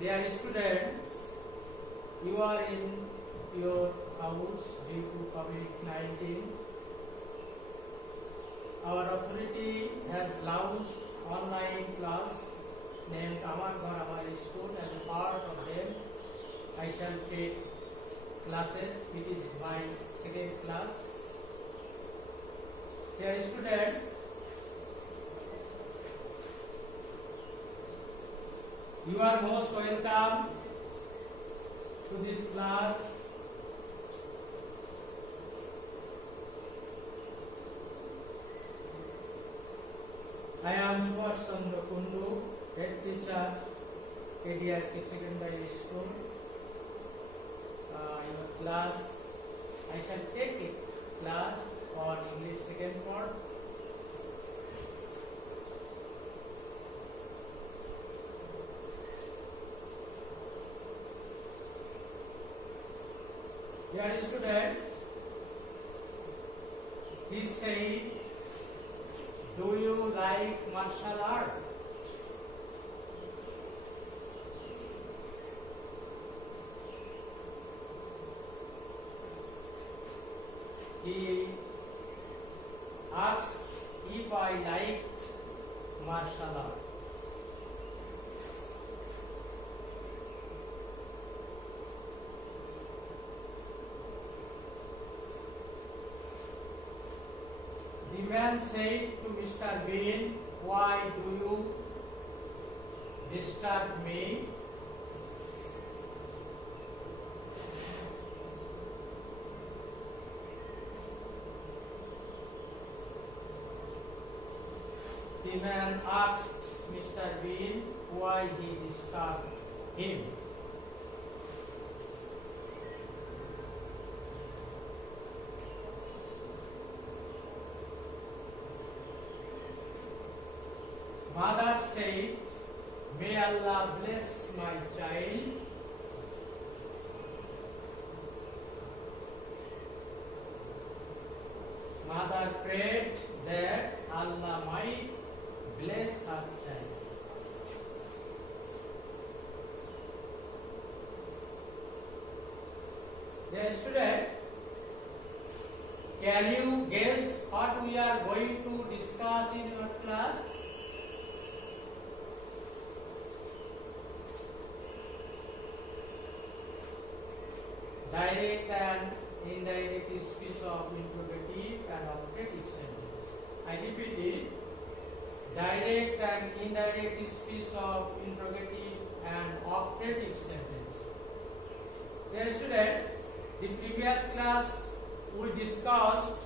Dear students, you are in your house due to COVID-19. Our authority has launched online class named Amar Ghar Amar School. As a part of them, I shall take classes. It is my second class. Dear students, you are most welcome to this class. I am Subhash Chandra Kundu, head teacher, KDRK Secondary School. Your class, I shall take a class on English second part. Dear students, he said, do you like martial art? He asked if I liked martial art. The man said to Mr. Bean, why do you disturb me? The man asked Mr. Bean why he disturbed him. Mother said, may Allah bless my child. Mother prayed that Allah might bless her child. Dear student, can you guess what we are going to discuss in your class? Direct and indirect speech of interrogative and operative sentence. I repeat it. Direct and indirect speech of interrogative and operative sentence. Dear student, the previous class we discussed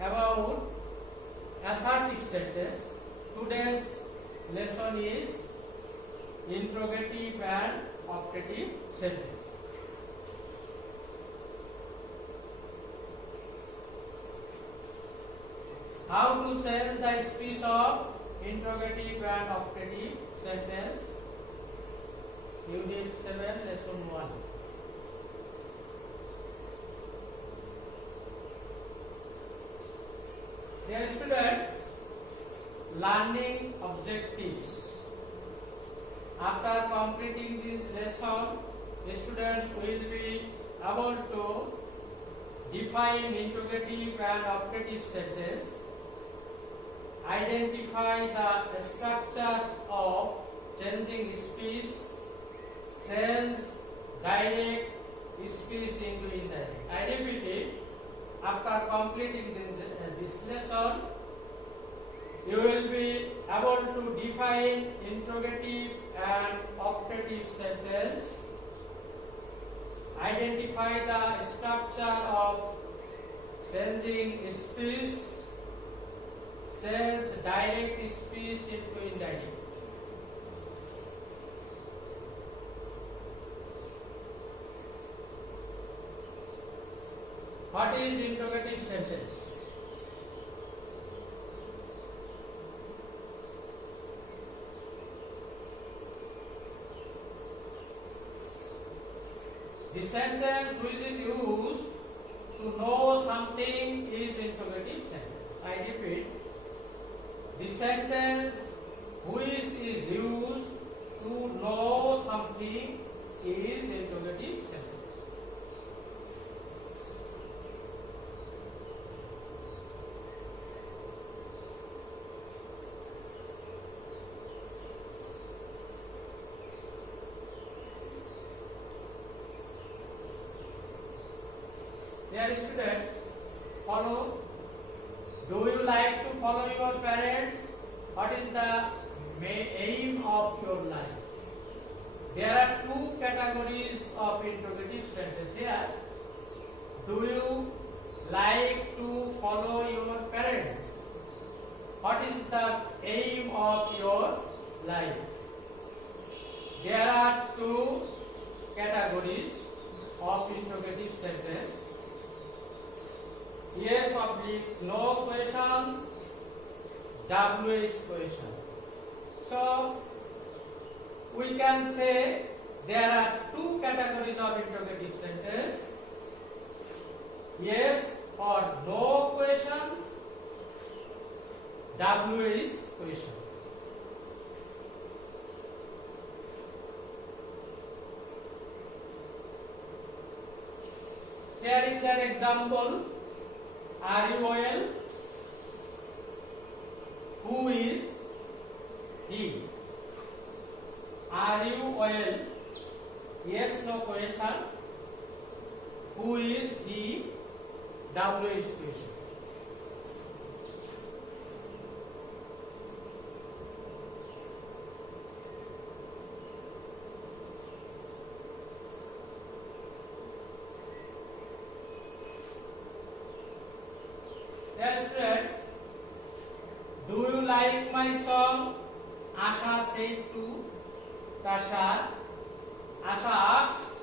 about assertive sentence. Today's lesson is interrogative and operative sentence. How to change the speech of interrogative and operative sentence? Unit 7, Lesson 1. Dear student, learning objectives. After completing this lesson, the students will be able to define interrogative and operative sentence, identify the structure of changing speech, change direct speech into indirect. I repeat it. After completing this lesson, you will be able to define interrogative and operative sentence, identify the structure of changing speech, change direct speech into indirect. What is interrogative sentence? The sentence which is used to know something is interrogative sentence. I repeat, the sentence which is used to know something thing is interrogative sentence. Dear student, follow. Do you like to follow your parents? What is the aim of your life? There are two categories of interrogative sentence here. Do you like to follow your parents? What is the aim of your life? There are two categories of interrogative sentence. Yes oblique no question, WH question. So we can say there are two categories of interrogative sentence. Yes or no questions, WH question. Here is an example. Are you well? Who is he? Are you well? Yes, no question. Who is he? WH question. Yes, students. Do you like my song? Asha said to Tasha. Asha asked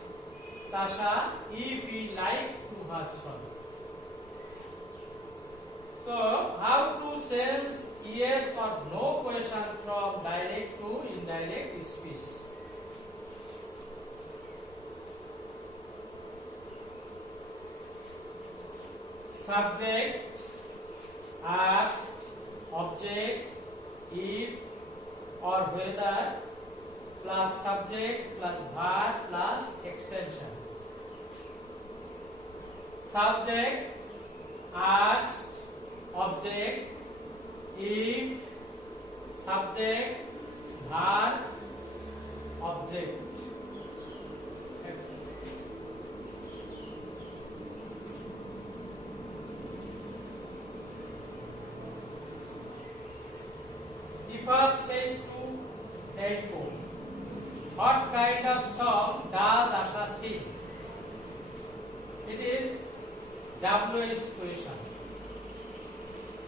Tasha if he liked to her song. So, how to change yes or no question from direct to indirect speech? Subject asked, object if or whether plus subject plus verb plus extension. Subject asked, object if, subject verb object. Deepak said to Telco, what kind of song does Asha sing? It is WH question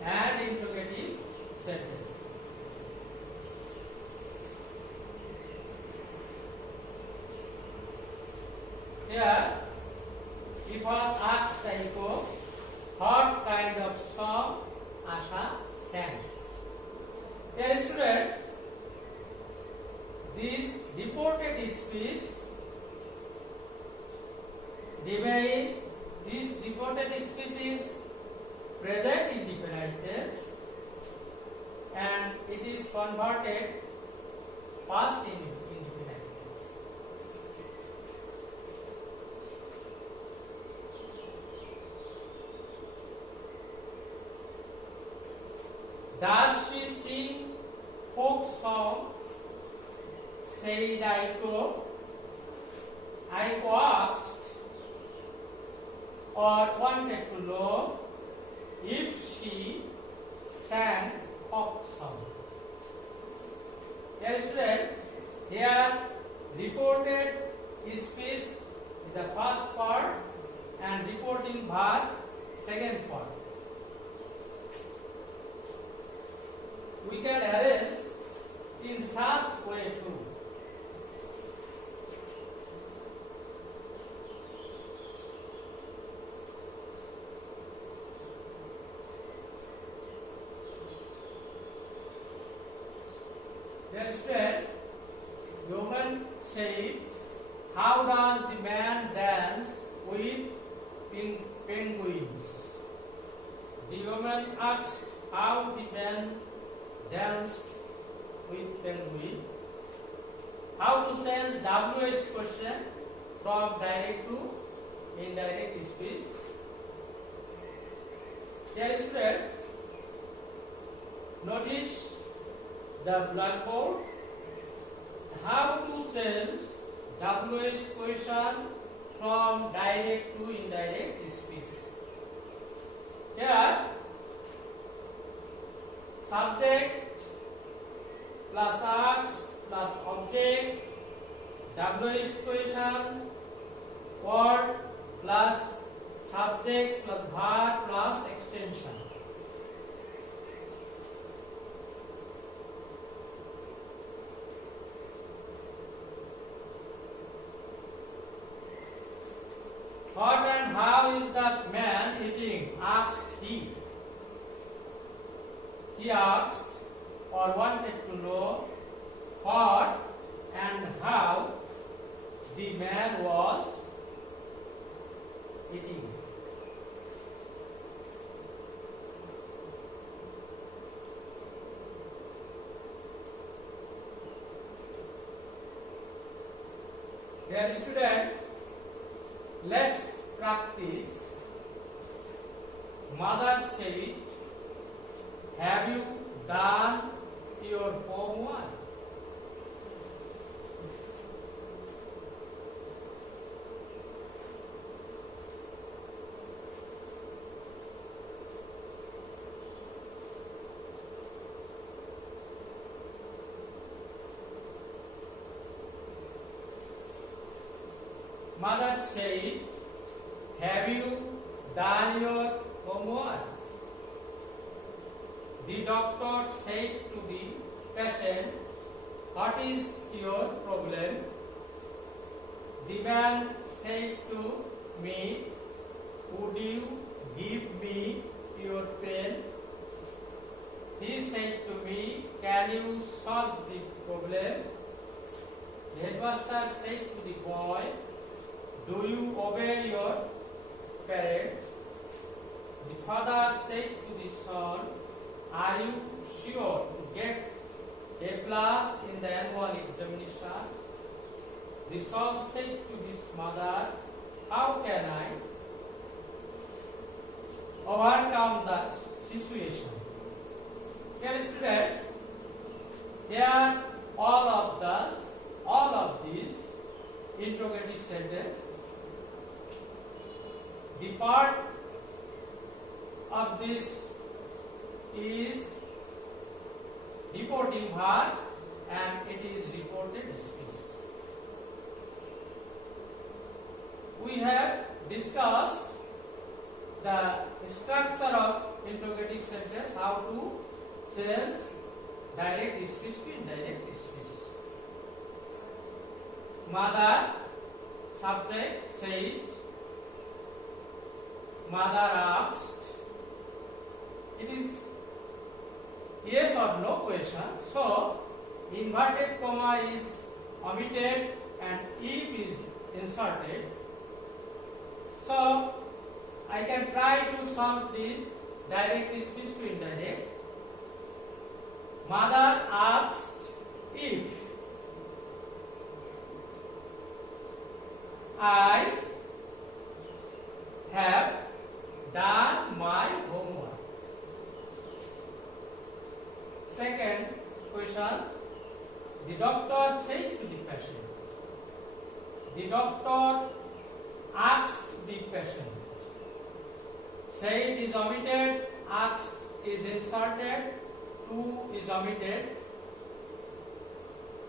and interrogative sentence. Here, Deepak asked Telco, what kind of song Asha sang? Dear students, this reported speech remains. This reported speech is present indefinite tense and it is converted past indefinite tense. Does she sing folk song? Said Aiko. Aiko asked or wanted to know if she sang folk song. Dear student, here reported speech is the first part and reporting verb second part. We can arrange in such way too. Instead, woman said, how does the man dance with penguins? The woman asked how the man danced with penguin. how to change WH question from direct to indirect speech. Dear student, notice the blackboard. How to change WH question from direct to indirect speech. Here, subject plus ask plus object, WH question, word plus subject plus verb plus extension. What and how is that man eating? Asked he. He asked or wanted to know what and how the man was eating. Dear student, let's practice. Mother said, have you done your homework? Mother said, have you done your homework? The doctor said to the patient, what is your problem? The man said to me, would you give me your pen? He said to me, can you solve the problem? The headmaster said to the boy, do you obey your parents? The father said to the son, are you sure to get A plus in the annual examination? The son said to his mother, how can I overcome the situation? Dear students, here all of these interrogative sentence. The part of this is reporting verb and it is reported speech. We have discussed the structure of interrogative sentence, how to change direct speech to indirect speech. Mother, subject said, mother asked. It is yes or no question. So, inverted comma is omitted and if is inserted. So, I can try to solve this direct speech to indirect. Mother asked if I have done my homework. Second question, the doctor said to the patient. The doctor asked the patient. Said is omitted, asked is inserted, to is omitted.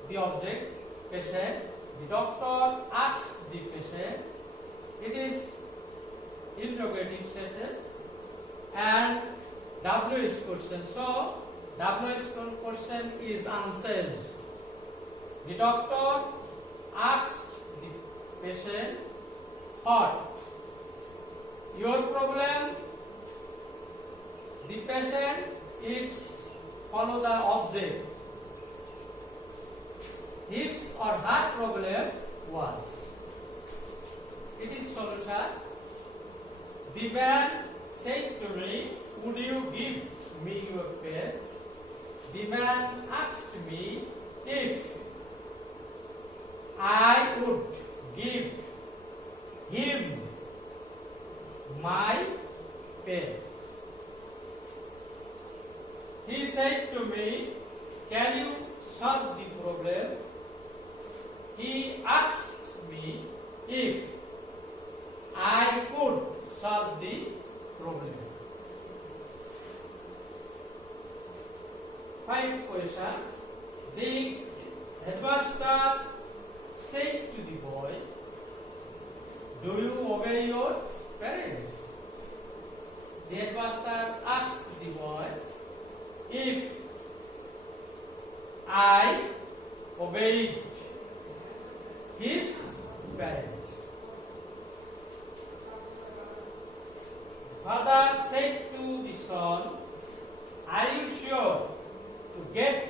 The object, patient. The doctor asked the patient. It is interrogative sentence and WH question. So, WH question is unchanged. The doctor asked the patient, what? Your problem? The patient, it's follow the object. His or her problem was. It is solution. The man said to me, would you give me your pen? The man asked me if I would give him my pen. He said to me, can you solve the problem? He asked me if I could solve the problem. 5 questions. The headmaster said to the boy, do you obey your parents? The headmaster asked the boy if I obeyed his parents. Father said to the son, are you sure to get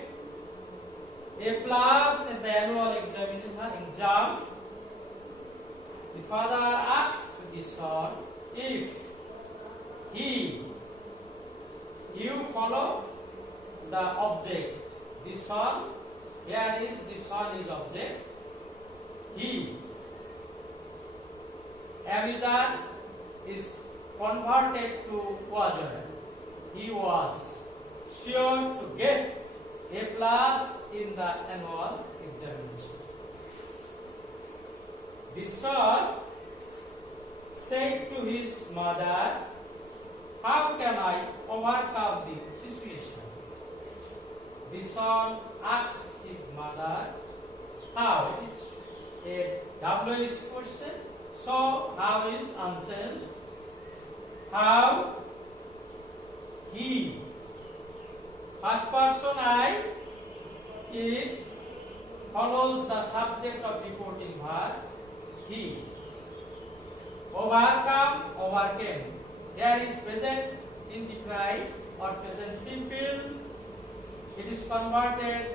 A plus in the annual exam? The father asked the son if you follow the object. The son, here is the son is object. He, Abizar is converted to was. He was sure to get A plus in the annual examination. The son said to his mother, how can I overcome the situation? The son asked his mother, how? It is a WH question. So, how is answered? How he, first person I, it follows the subject of reporting verb, he. Overcome, overcame. There is present indefinite or present simple. It is converted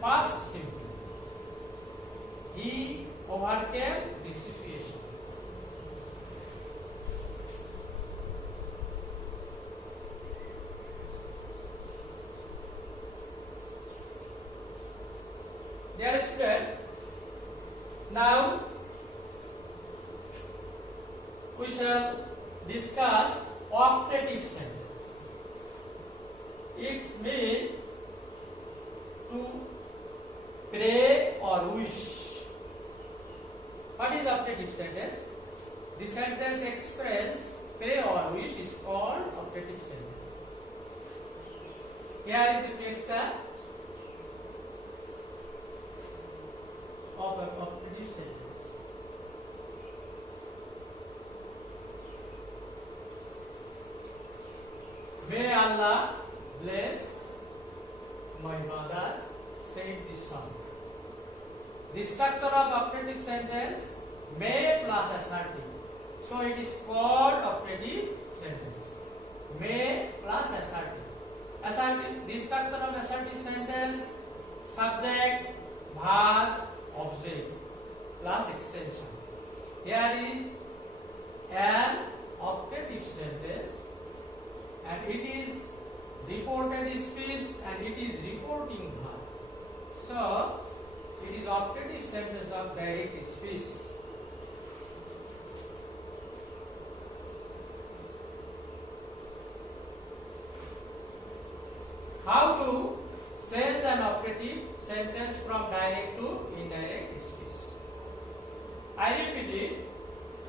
past simple. He overcame the situation. Dear student, now we shall discuss optative sentence. It means to pray or wish. What is optative sentence? The sentence express pray or wish is called optative sentence. Here is the text of optative sentence. May Allah bless my mother, said the son. The structure of optative sentence, may plus assertive. So it is called optative sentence. May plus assertive. Assertive. The structure of assertive sentence, subject, verb, object plus extension. Here is an optative sentence and it is reported speech and it is reporting verb. So it is optative sentence of direct speech. How to change an optative sentence from direct to indirect speech? I repeat it.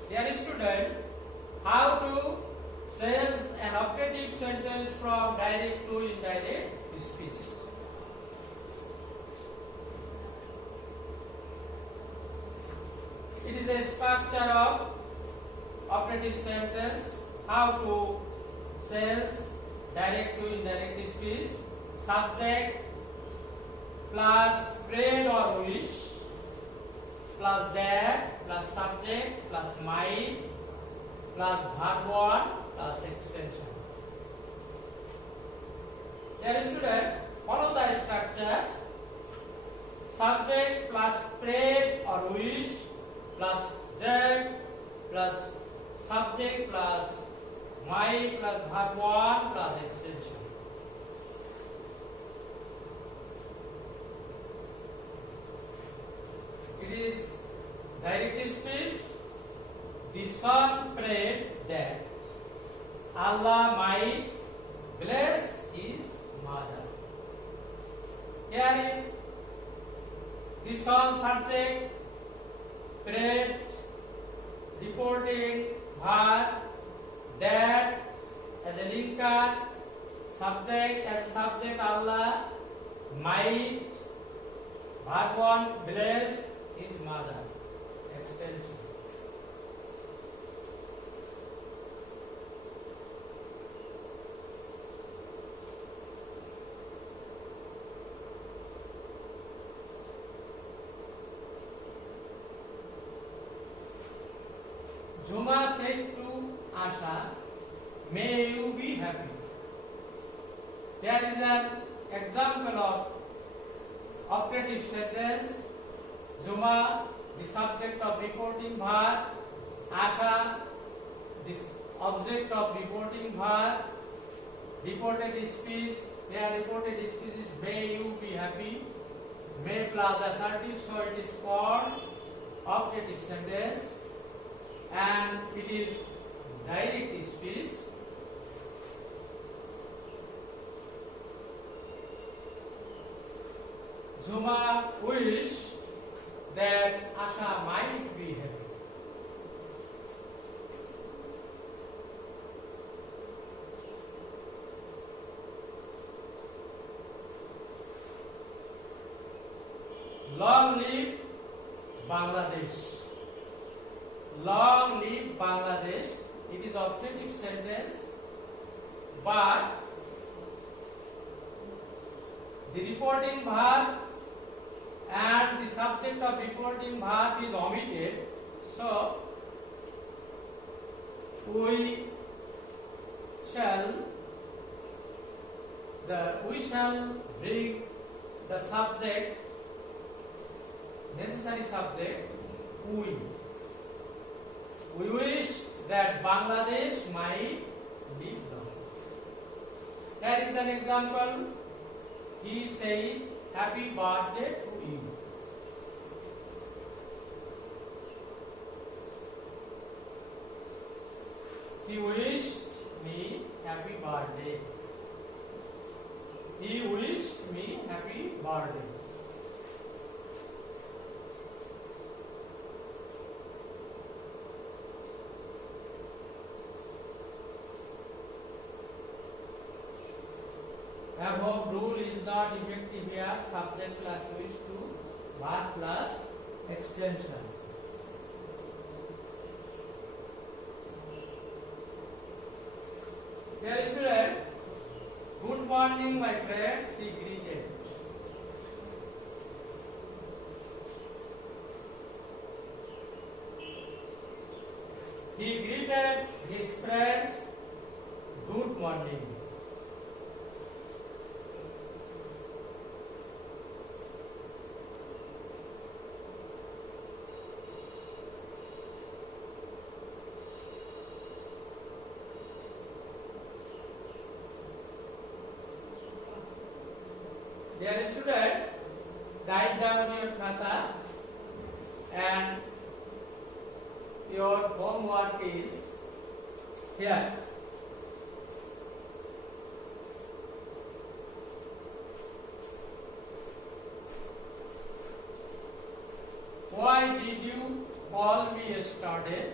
Dear student, how to change an optative sentence from direct to indirect speech? It is a structure of optative sentence. How to change direct to indirect speech? Subject plus prayed or wish plus that plus subject plus might plus verb one plus extension. Dear student, follow the structure. Subject plus prayed or wish plus that plus subject plus might plus verb one plus extension. It is direct speech. The son prayed that Allah might bless his mother. Here is the son subject, prayed, reporting, verb, that as a linker, subject as subject Allah, might, verb 1, bless his mother. Extension. Juma said to Asha, may you be happy. There is an example of operative sentence. Juma, the subject of reporting verb. Asha, the object of reporting verb. Reported speech. Their reported speech is may you be happy. May plus assertive, so it is called operative sentence. And it is direct speech. Juma wished that Asha might be happy. Long live Bangladesh. Long live Bangladesh. It is operative sentence, but the reporting verb and the subject of reporting verb is omitted. So we shall bring the subject, necessary subject, we. We wish that Bangladesh might live long. Here is an example. He said, happy birthday to you. He wished me happy birthday. He wished me happy birthday. Above rule is not effective here. Subject plus wish to verb plus extension. Dear student, good morning, my friends. He greeted. He greeted his friends. Good morning. Dear student, write down your khata and your homework is here. Why did you call me yesterday?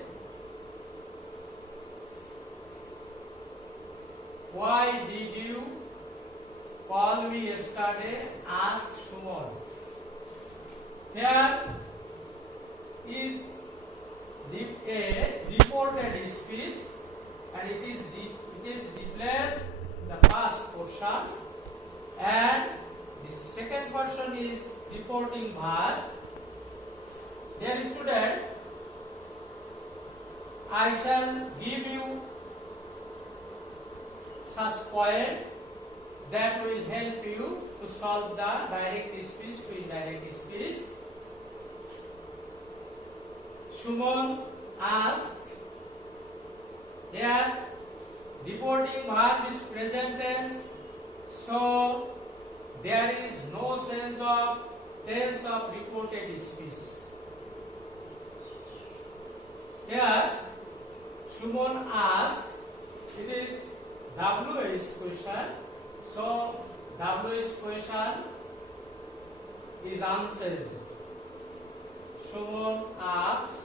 Why did you call me yesterday? Asked Suman. Here is a reported speech and it is replaced the past portion, and the second person is reporting verb. Dear student, I shall give you such point that will help you to solve the direct speech to indirect speech. Suman asked, here reporting verb is present tense, so there is no sense of tense of reported speech. Here, Shumon asked, it is WH question. So, WH question is answered. Shumon asked,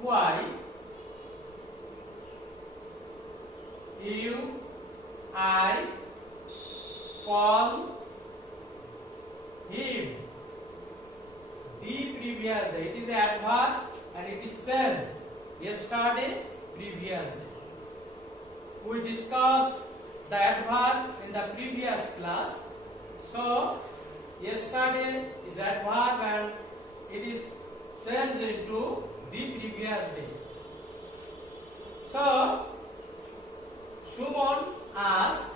why you I call him the previous day. It is adverb and it is said yesterday, previous day. We discussed the adverb in the previous class. So yesterday is adverb and it is changed into the previous day. So Shumon asked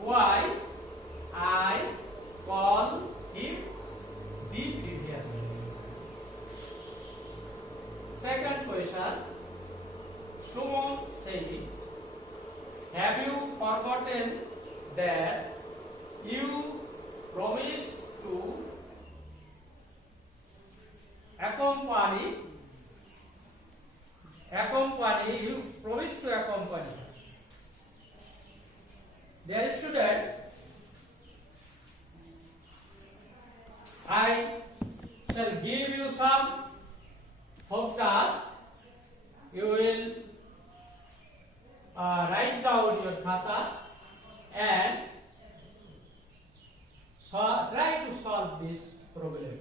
why I call him the previous day. Second question, Shumon said, have you forgotten that you promised to accompany, you promised to accompany. Dear student, I shall give you some home task. You will write down your khata and try to solve this problem.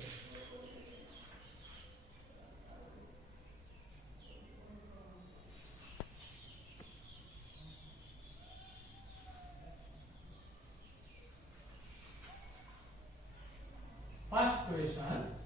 First question.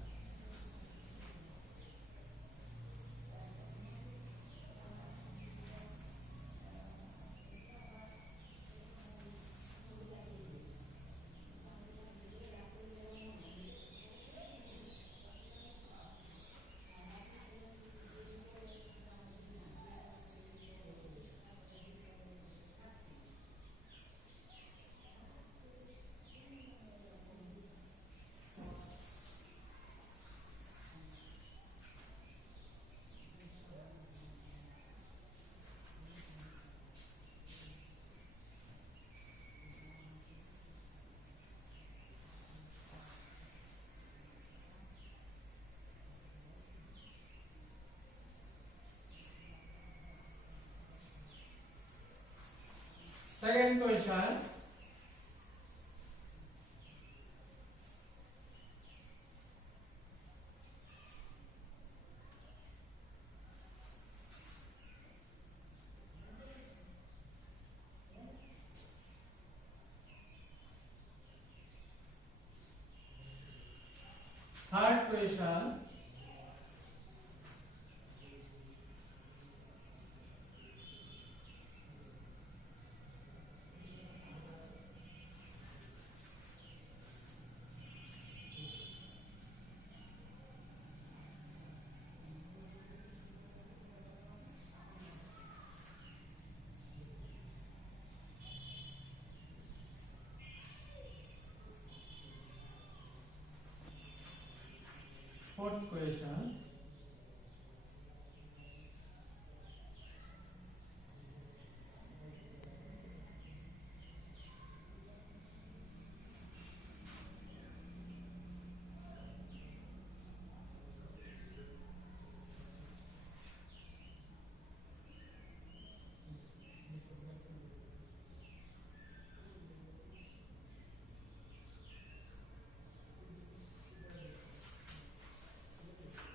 Second question. Third question. Fourth question.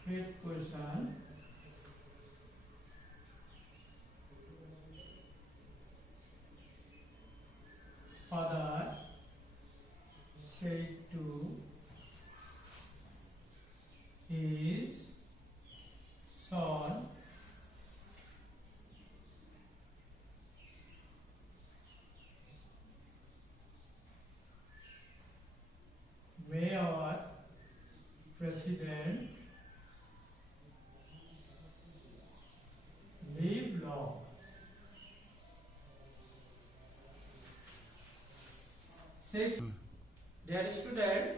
Fifth question. Father said to his son, may our president live long. Six. Dear student,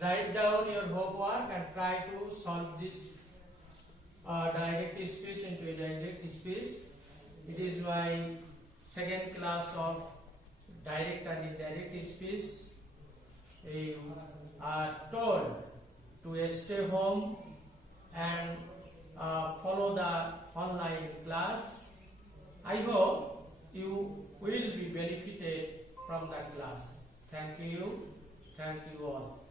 write down your homework and try to solve this direct speech into indirect speech. It is my second class of direct and indirect speech. You are told to stay home and follow the online class. I hope you will be benefited from that class. Thank you all.